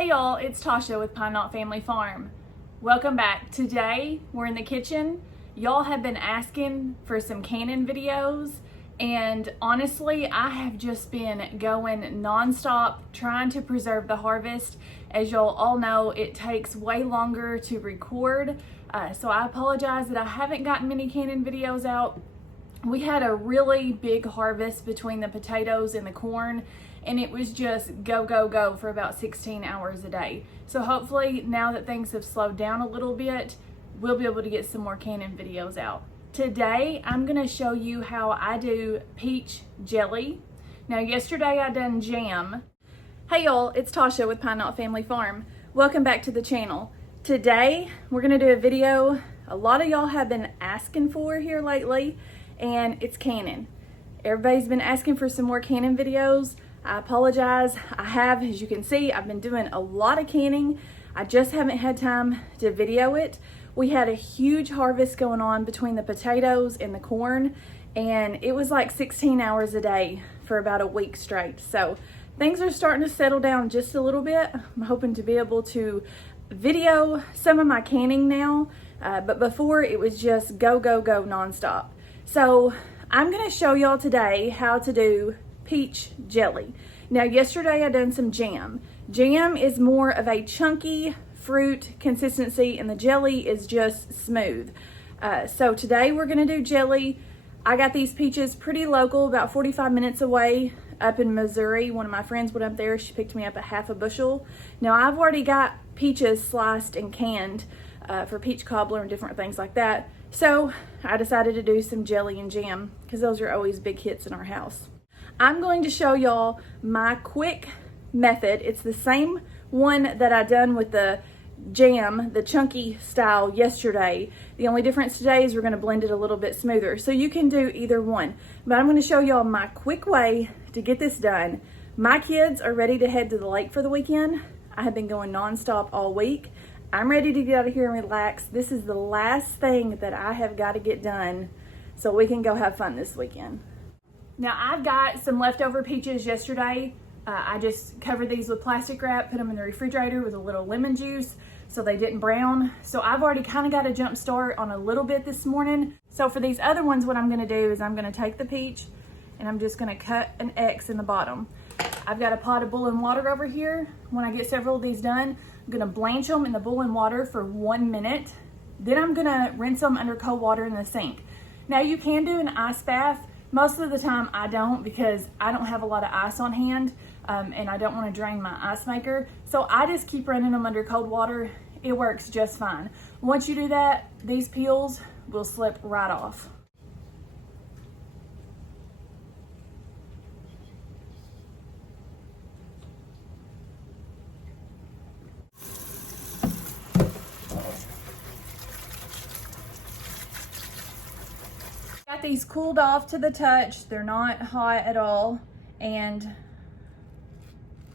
Hey y'all, it's Tasha with Pine Knot Family Farm. Welcome back. Today we're in the kitchen. Y'all have been asking for some canning videos, and honestly I have just been going non-stop trying to preserve the harvest. As y'all all know, it takes way longer to record, so I apologize that I haven't gotten many canning videos out. We had a really big harvest between the potatoes and the corn, and it was just go, go, go for about 16 hours a day. So hopefully now that things have slowed down a little bit, we'll be able to get some more canning videos out. Today, I'm gonna show you how I do peach jelly. Now yesterday I done jam. Hey y'all, it's Tasha with Pine Knot Family Farm. Welcome back to the channel. Today, we're gonna do a video a lot of y'all have been asking for here lately, and it's canning. Everybody's been asking for some more canning videos. I apologize. I have, as you can see, I've been doing a lot of canning. I just haven't had time to video it. We had a huge harvest going on between the potatoes and the corn, and it was like 16 hours a day for about a week straight. So things are starting to settle down just a little bit. I'm hoping to be able to video some of my canning now, but before it was just go, go, go nonstop. So I'm gonna show y'all today how to do peach jelly. Now yesterday I done some jam. Jam is more of a chunky fruit consistency and the jelly is just smooth. So today we're gonna do jelly. I got these peaches pretty local, about 45 minutes away up in Missouri. One of my friends went up there, she picked me up a half a bushel. Now I've already got peaches sliced and canned for peach cobbler and different things like that. So I decided to do some jelly and jam because those are always big hits in our house. I'm going to show y'all my quick method. It's the same one that I done with the jam, the chunky style yesterday. The only difference today is we're gonna blend it a little bit smoother. So you can do either one, but I'm gonna show y'all my quick way to get this done. My kids are ready to head to the lake for the weekend. I have been going nonstop all week. I'm ready to get out of here and relax. This is the last thing that I have got to get done so we can go have fun this weekend. Now I've got some leftover peaches yesterday. I just covered these with plastic wrap, put them in the refrigerator with a little lemon juice so they didn't brown. So I've already kind of got a jump start on a little bit this morning. So for these other ones, what I'm gonna do is I'm gonna take the peach and I'm just gonna cut an X in the bottom. I've got a pot of boiling water over here. When I get several of these done, I'm gonna blanch them in the boiling water for 1 minute. Then I'm gonna rinse them under cold water in the sink. Now you can do an ice bath. Most of the time I don't because I don't have a lot of ice on hand and I don't want to drain my ice maker. So I just keep running them under cold water. It works just fine. Once you do that, these peels will slip right off. Got these cooled off to the touch. They're not hot at all, and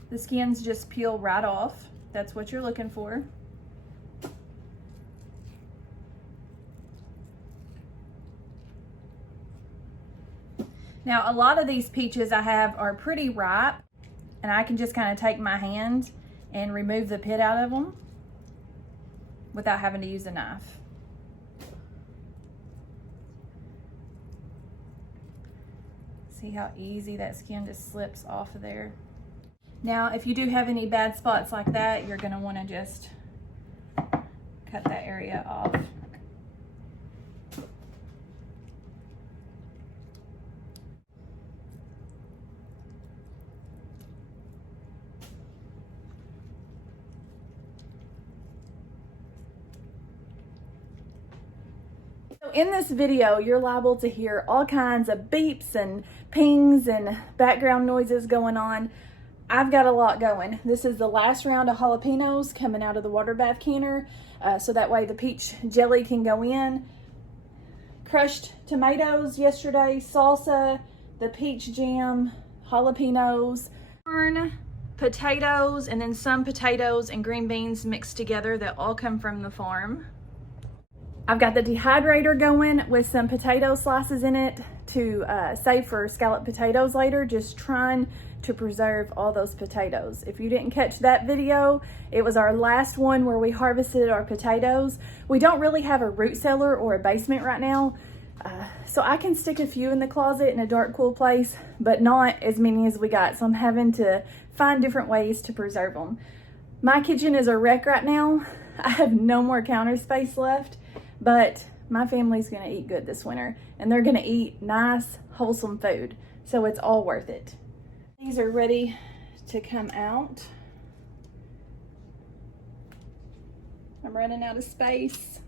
the skins just peel right off. That's what you're looking for. Now a lot of these peaches I have are pretty ripe, and I can just kind of take my hand and remove the pit out of them without having to use a knife. See how easy that skin just slips off of there. Now, if you do have any bad spots like that, you're gonna wanna just cut that area off. In this video, you're liable to hear all kinds of beeps and pings and background noises going on. I've got a lot going. This is the last round of jalapenos coming out of the water bath canner, so that way the peach jelly can go in. Crushed tomatoes yesterday, salsa, the peach jam, jalapenos, corn, potatoes, and then some potatoes and green beans mixed together that all come from the farm. I've got the dehydrator going with some potato slices in it to save for scalloped potatoes later, just trying to preserve all those potatoes. If you didn't catch that video, It was our last one where we harvested our potatoes. We don't really have a root cellar or a basement right now, so I can stick a few in the closet in a dark, cool place, but not as many as we got. So I'm having to find different ways to preserve them. My kitchen is a wreck right now. I have no more counter space left, but my family's gonna eat good this winter, and they're gonna eat nice, wholesome food. So it's all worth it. These are ready to come out. I'm running out of space.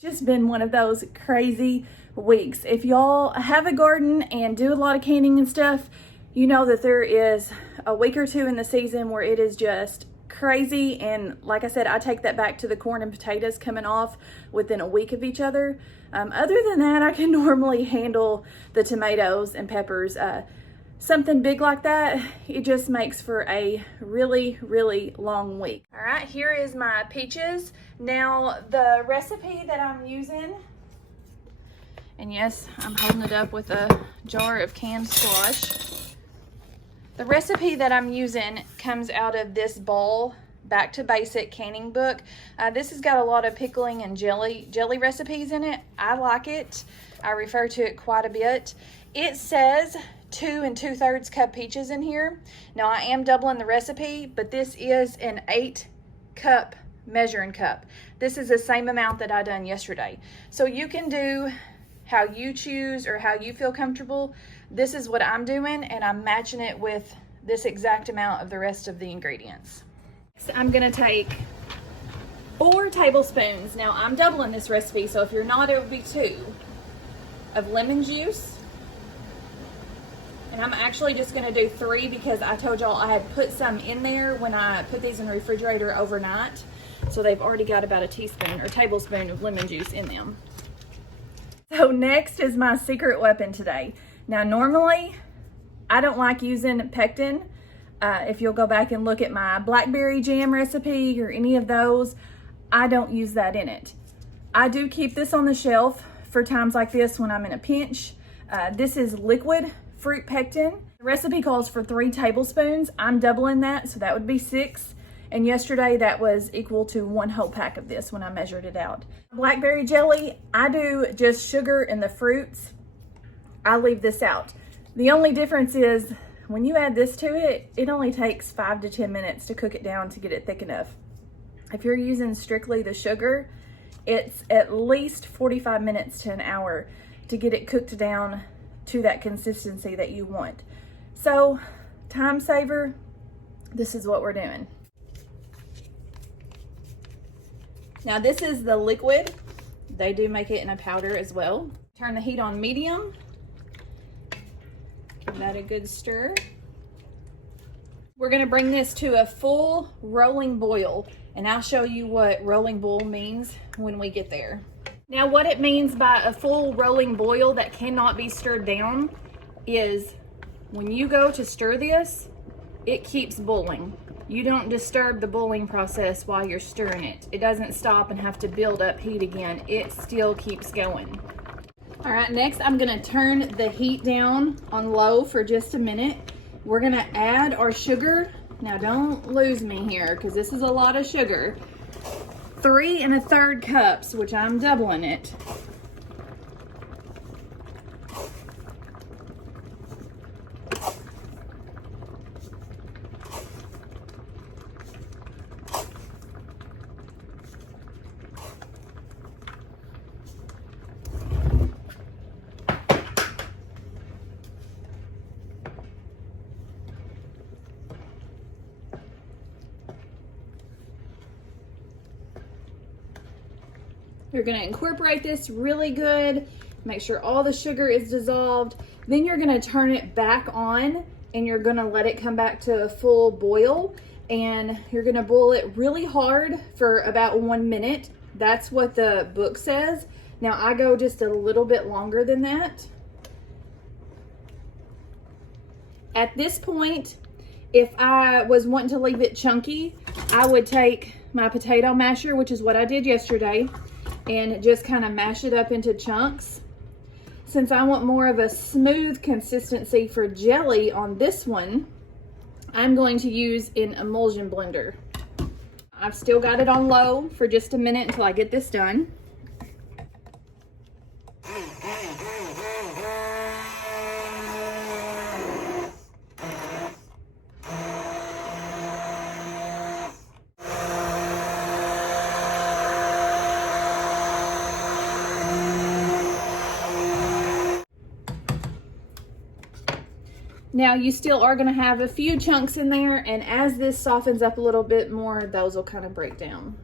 Just been one of those crazy weeks. If y'all have a garden and do a lot of canning and stuff, you know that there is a week or two in the season where it is just crazy. And like I said, I take that back to the corn and potatoes coming off within a week of each other. Other than that, I can normally handle the tomatoes and peppers. Something big like that, it just makes for a really, really long week. All right, here is my peaches. Now, the recipe that I'm using, and yes, I'm holding it up with a jar of canned squash. The recipe that I'm using comes out of this Ball Back to Basic canning book. This has got a lot of pickling and jelly recipes in it. I like it. I refer to it quite a bit. It says 2 2/3 cup peaches in here. Now I am doubling the recipe, but this is an 8-cup measuring cup. This is the same amount that I done yesterday. So you can do how you choose or how you feel comfortable. This is what I'm doing, and I'm matching it with this exact amount of the rest of the ingredients. So I'm gonna take 4 tablespoons. Now I'm doubling this recipe, so if you're not, it would be 2 of lemon juice. And I'm actually just gonna do 3 because I told y'all I had put some in there when I put these in the refrigerator overnight. So they've already got about a teaspoon or tablespoon of lemon juice in them. So next is my secret weapon today. Now normally, I don't like using pectin. If you'll go back and look at my blackberry jam recipe or any of those, I don't use that in it. I do keep this on the shelf for times like this when I'm in a pinch. This is liquid fruit pectin. The recipe calls for 3 tablespoons. I'm doubling that, so that would be 6. And yesterday that was equal to 1 whole pack of this when I measured it out. Blackberry jelly, I do just sugar and the fruits. I leave this out. The only difference is when you add this to it, it only takes 5 to 10 minutes to cook it down to get it thick enough. If you're using strictly the sugar, it's at least 45 minutes to an hour to get it cooked down to that consistency that you want. So, time saver, this is what we're doing. Now this is the liquid. They do make it in a powder as well. Turn the heat on medium. Give that a good stir. We're gonna bring this to a full rolling boil, and I'll show you what rolling boil means when we get there. Now what it means by a full rolling boil that cannot be stirred down is when you go to stir this, it keeps boiling. You don't disturb the boiling process while you're stirring it. It doesn't stop and have to build up heat again. It still keeps going. All right, next I'm gonna turn the heat down on low for just a minute. We're gonna add our sugar. Now don't lose me here because this is a lot of sugar. 3 1/3 cups, which I'm doubling it. You're gonna incorporate this really good, make sure all the sugar is dissolved. Then you're gonna turn it back on and you're gonna let it come back to a full boil, and you're gonna boil it really hard for about 1 minute. That's what the book says. Now I go just a little bit longer than that. At this point, if I was wanting to leave it chunky, I would take my potato masher, which is what I did yesterday, and just kind of mash it up into chunks. Since I want more of a smooth consistency for jelly on this one, I'm going to use an emulsion blender. I've still got it on low for just a minute until I get this done. Now you still are going to have a few chunks in there, and as this softens up a little bit more, those will kind of break down.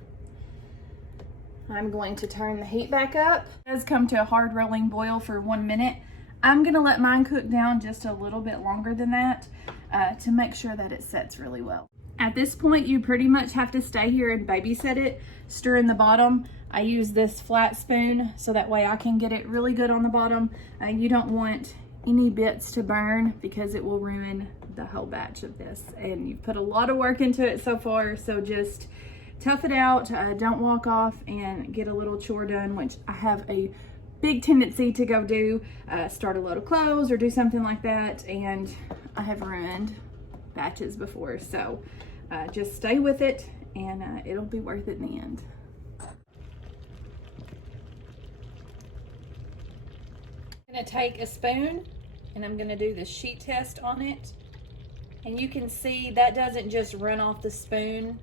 I'm going to turn the heat back up. It does come to a hard rolling boil for 1 minute. I'm going to let mine cook down just a little bit longer than that to make sure that it sets really well. At this point, you pretty much have to stay here and babysit it, stir in the bottom. I use this flat spoon so that way I can get it really good on the bottom. You don't want any bits to burn because it will ruin the whole batch of this, and you've put a lot of work into it so far, so just tough it out. Don't walk off and get a little chore done, which I have a big tendency to go do, start a load of clothes or do something like that, and I have ruined batches before. So just stay with it and it'll be worth it in the end. I'm gonna take a spoon and I'm gonna do the sheet test on it. And you can see that doesn't just run off the spoon.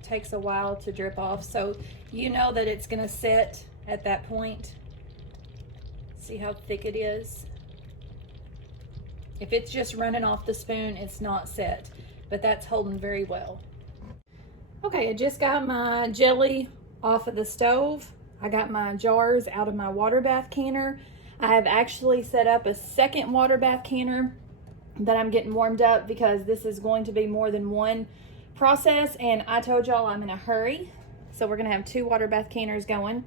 It takes a while to drip off. So you know that it's gonna set at that point. See how thick it is? If it's just running off the spoon, it's not set, but that's holding very well. Okay, I just got my jelly off of the stove. I got my jars out of my water bath canner. I have actually set up a second water bath canner that I'm getting warmed up because this is going to be more than one process, and I told y'all I'm in a hurry. So we're gonna have 2 water bath canners going.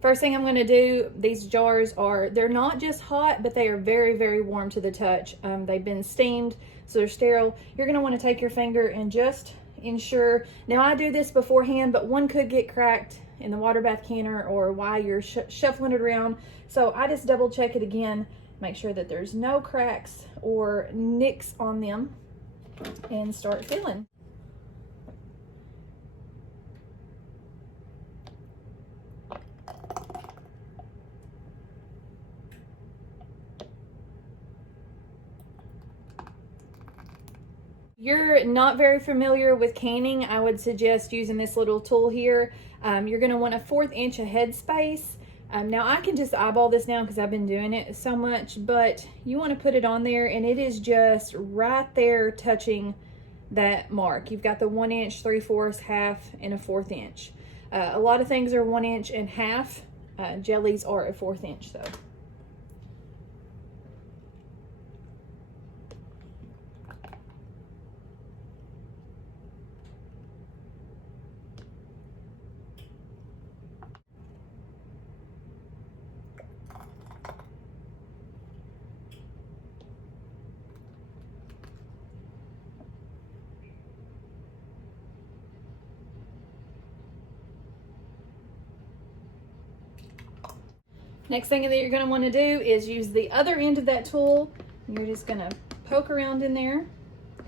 First thing I'm gonna do, these jars they're not just hot, but they are very, very warm to the touch. They've been steamed, so they're sterile. You're gonna wanna take your finger and just ensure. Now I do this beforehand, but one could get cracked in the water bath canner or while you're shuffling it around. So I just double check it again, make sure that there's no cracks or nicks on them, and start filling. You're not very familiar with canning, I would suggest using this little tool here. You're going to want a 1/4 inch of head space. Now I can just eyeball this now because I've been doing it so much, but you want to put it on there and it is just right there touching that mark. You've got the 1 inch, 3/4, half, and a 1/4 inch. A lot of things are 1 inch and half. Jellies are a 1/4 inch though. Next thing that you're going to want to do is use the other end of that tool. You're just going to poke around in there,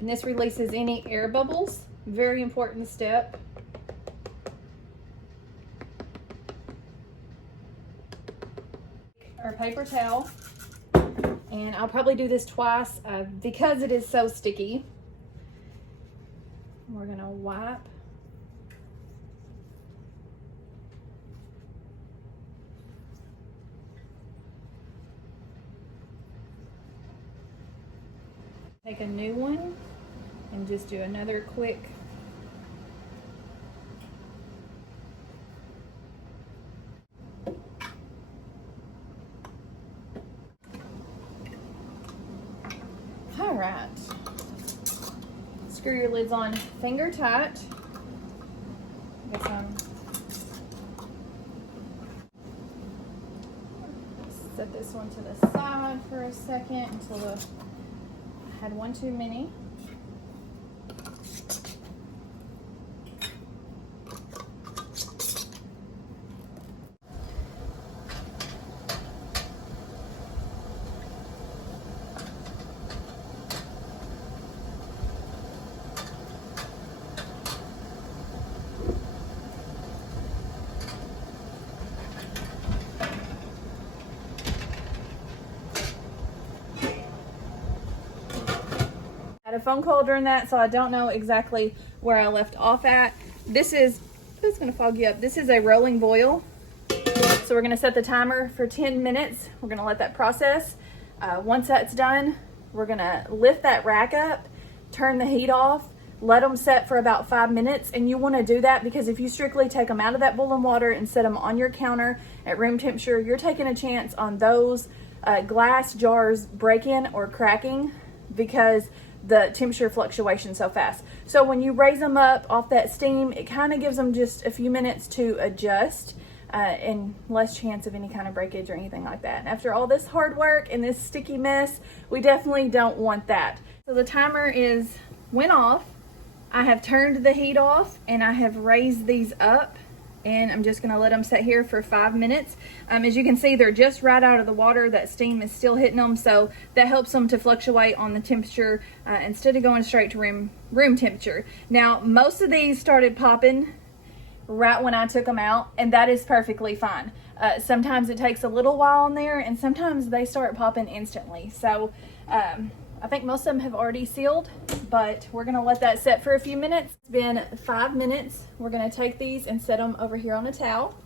and this releases any air bubbles. Very important step. Our paper towel, and I'll probably do this twice because it is so sticky. We're going to wipe. Take a new one and just do another quick . All right, screw your lids on finger tight. Get some. Set this one to the side for a second until the had one too many. a phone call during that, so I don't know exactly where I left off at. This is, it's gonna fog you up. This is a rolling boil. So we're gonna set the timer for 10 minutes. We're gonna let that process. Once that's done, we're gonna lift that rack up, turn the heat off, let them set for about 5 minutes. And you wanna do that because if you strictly take them out of that boiling water and set them on your counter at room temperature, you're taking a chance on those glass jars breaking or cracking because the temperature fluctuations so fast. So when you raise them up off that steam, it kind of gives them just a few minutes to adjust and less chance of any kind of breakage or anything like that. And after all this hard work and this sticky mess, we definitely don't want that. So the timer went off. I have turned the heat off and I have raised these up, and I'm just gonna let them sit here for 5 minutes. As you can see, they're just right out of the water. That steam is still hitting them, so that helps them to fluctuate on the temperature instead of going straight to room temperature. Now, most of these started popping right when I took them out, and that is perfectly fine. Sometimes it takes a little while in there, and sometimes they start popping instantly. So I think most of them have already sealed, but we're gonna let that set for a few minutes. It's been 5 minutes. We're gonna take these and set them over here on a towel.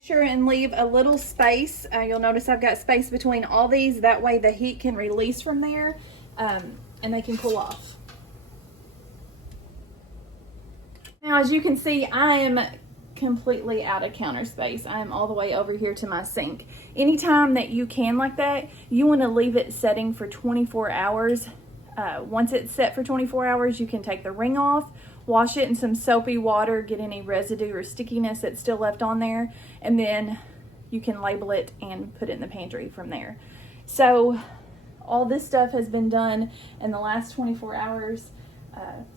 Sure, and leave a little space. You'll notice I've got space between all these. That way the heat can release from there and they can cool off. Now, as you can see, I am completely out of counter space. I am all the way over here to my sink. Anytime that you can like that, you want to leave it setting for 24 hours. Once it's set for 24 hours, you can take the ring off, wash it in some soapy water, get any residue or stickiness that's still left on there, and then you can label it and put it in the pantry from there. So all this stuff has been done in the last 24 hours.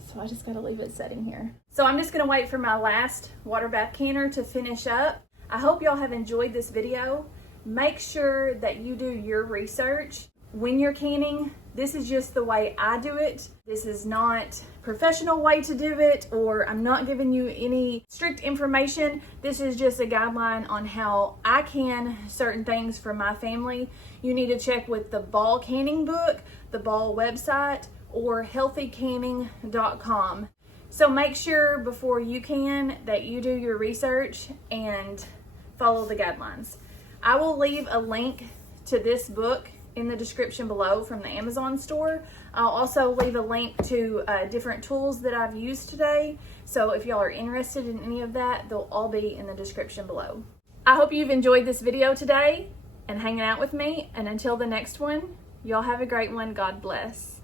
So I just gotta leave it setting here. So I'm just gonna wait for my last water bath canner to finish up. I hope y'all have enjoyed this video. Make sure that you do your research when you're canning. This is just the way I do it. This is not a professional way to do it, or I'm not giving you any strict information. This is just a guideline on how I can certain things for my family. You need to check with the Ball Canning book, the Ball website, or healthycanning.com. So make sure before you can that you do your research and follow the guidelines. I will leave a link to this book in the description below from the Amazon store. I'll also leave a link to different tools that I've used today. So if y'all are interested in any of that, they'll all be in the description below. I hope you've enjoyed this video today and hanging out with me. And until the next one, y'all have a great one. God bless.